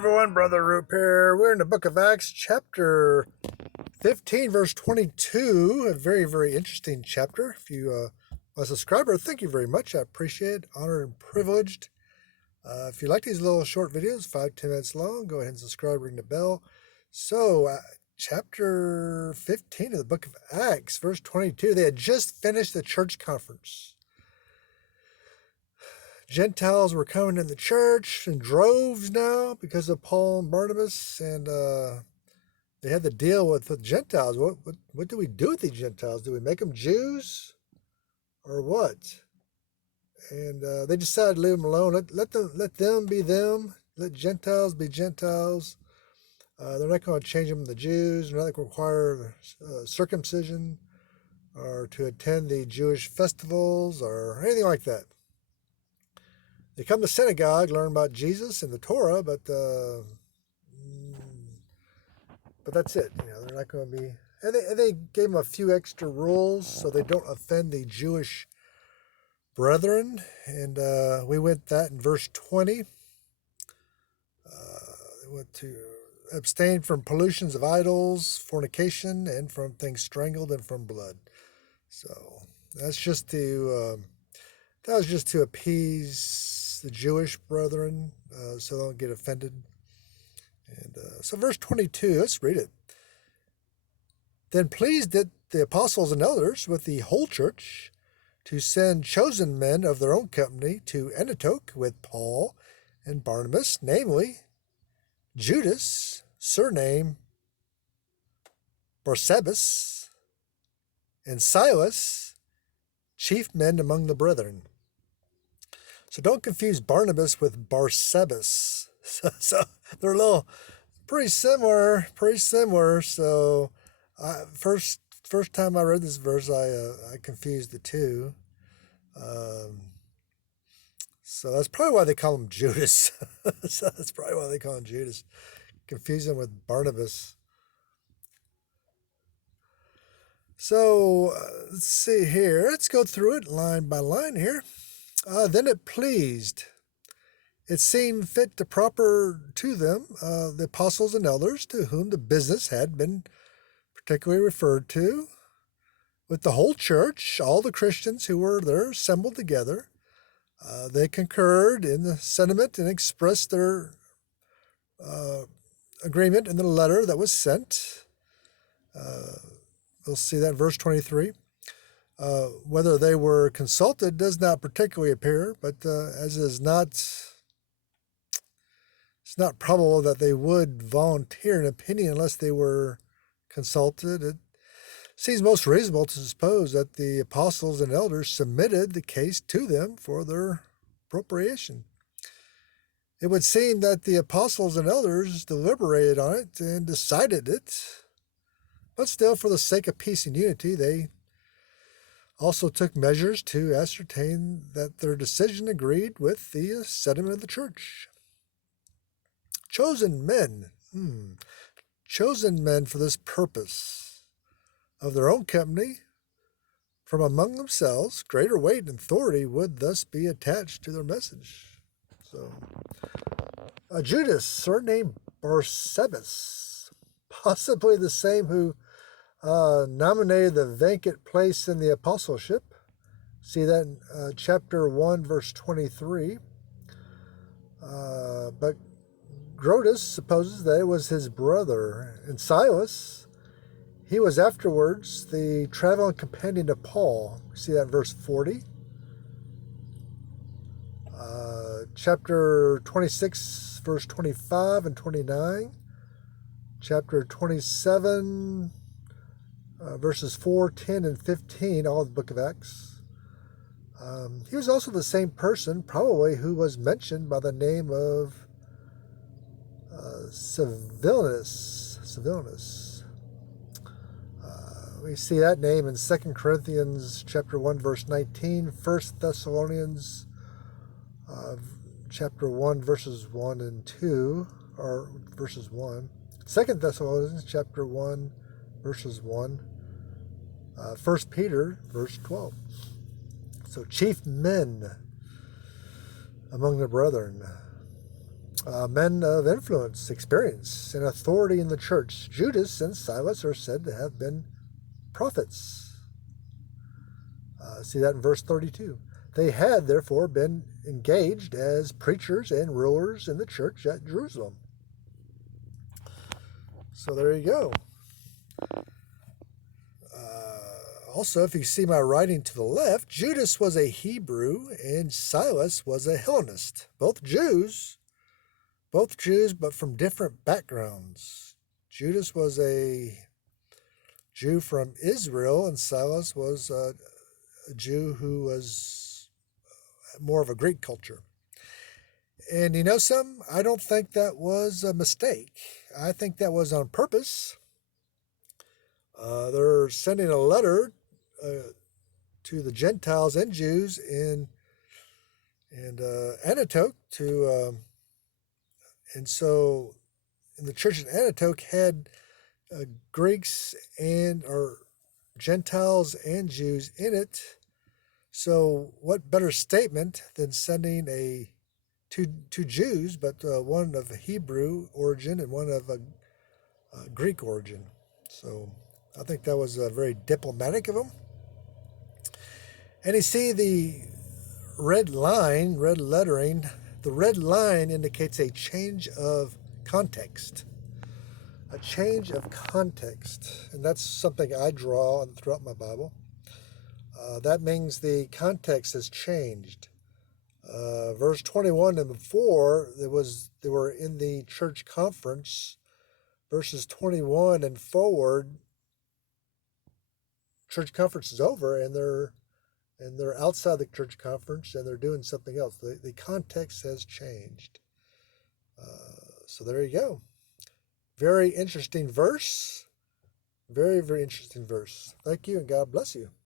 everyone, Brother Roop here. We're in the book of Acts, chapter 15, verse 22. A very, very interesting chapter. If you are a subscriber, thank you very much. I appreciate it. Honored and privileged. If you like these little short videos, 5-10 minutes long, go ahead and subscribe, ring the bell. So, chapter 15 of the book of Acts, verse 22. They had just finished the church conference. Gentiles were coming in the church in droves now because of Paul and Barnabas, and they had to deal with Gentiles. What do we do with these Gentiles? Do we make them Jews or what? And they decided to leave them alone. Let them be them. Let Gentiles be Gentiles. They're not going to change them to Jews. They're not going to require circumcision or to attend the Jewish festivals or anything like that. They come to synagogue, learn about Jesus and the Torah, but that's it. They're not going to be. And they gave them a few extra rules so they don't offend the Jewish brethren. And we went that in verse 20. They went to abstain from pollutions of idols, fornication, and from things strangled, and from blood. So that's just to that was just to appease the Jewish brethren, so they don't get offended. And so verse 22, let's read it. Then pleased it the apostles and elders with the whole church to send chosen men of their own company to Antioch with Paul and Barnabas, namely Judas, surname Barsabbas, and Silas, chief men among the brethren. So don't confuse Barnabas with Barsabbas. So they're a little pretty similar. So first time I read this verse, I confused the two. So that's probably why they call him Judas. Confuse him with Barnabas. So let's see here. Let's go through it line by line here. Then it pleased. It seemed fit to proper to them, the apostles and elders, to whom the business had been particularly referred to, with the whole church, all the Christians who were there assembled together. They concurred in the sentiment and expressed their agreement in the letter that was sent. We'll see that in verse 23. Whether they were consulted does not particularly appear, but as it's not probable that they would volunteer an opinion unless they were consulted. It seems most reasonable to suppose that the apostles and elders submitted the case to them for their appropriation. It would seem that the apostles and elders deliberated on it and decided it, but still, for the sake of peace and unity, they also took measures to ascertain that their decision agreed with the sentiment of the church. Chosen men for this purpose, of their own company, from among themselves, greater weight and authority would thus be attached to their message. So, Judas, surname Barsabbas, possibly the same who nominated the vacant place in the apostleship. See that in chapter 1, verse 23. But Grotus supposes that it was his brother. And Silas, he was afterwards the traveling companion of Paul. See that in verse 40. Chapter 26, verse 25 and 29. Chapter 27, verses 4, 10, and 15, all of the book of Acts. He was also the same person, probably, who was mentioned by the name of Civilinus. We see that name in 2 Corinthians chapter 1, verse 19, 1 Thessalonians chapter 1, verses 1 and 2, or verses 1. 2 Thessalonians chapter 1, verses 1. 1 Peter, verse 12. So chief men among the brethren. men of influence, experience, and authority in the church. Judas and Silas are said to have been prophets. See that in verse 32. They had therefore been engaged as preachers and rulers in the church at Jerusalem. So there you go. Also, if you see my writing to the left, Judas was a Hebrew and Silas was a Hellenist. Both Jews, but from different backgrounds. Judas was a Jew from Israel, and Silas was a Jew who was more of a Greek culture. And you know something? I don't think that was a mistake. I think that was on purpose. They're sending a letter to the Gentiles and Jews in Antioch and so in the church in Antioch had Greeks and or Gentiles and Jews in it. So what better statement than sending two Jews, but one of Hebrew origin and one of a Greek origin. So I think that was very diplomatic of them. And you see the red lettering, the red line indicates a change of context. A change of context. And that's something I draw throughout my Bible. That means the context has changed. Verse 21 and before, they were in the church conference. Verses 21 and forward, church conference is over, and they're outside the church conference, and they're doing something else. The context has changed. So there you go. Very interesting verse. Very, very interesting verse. Thank you, and God bless you.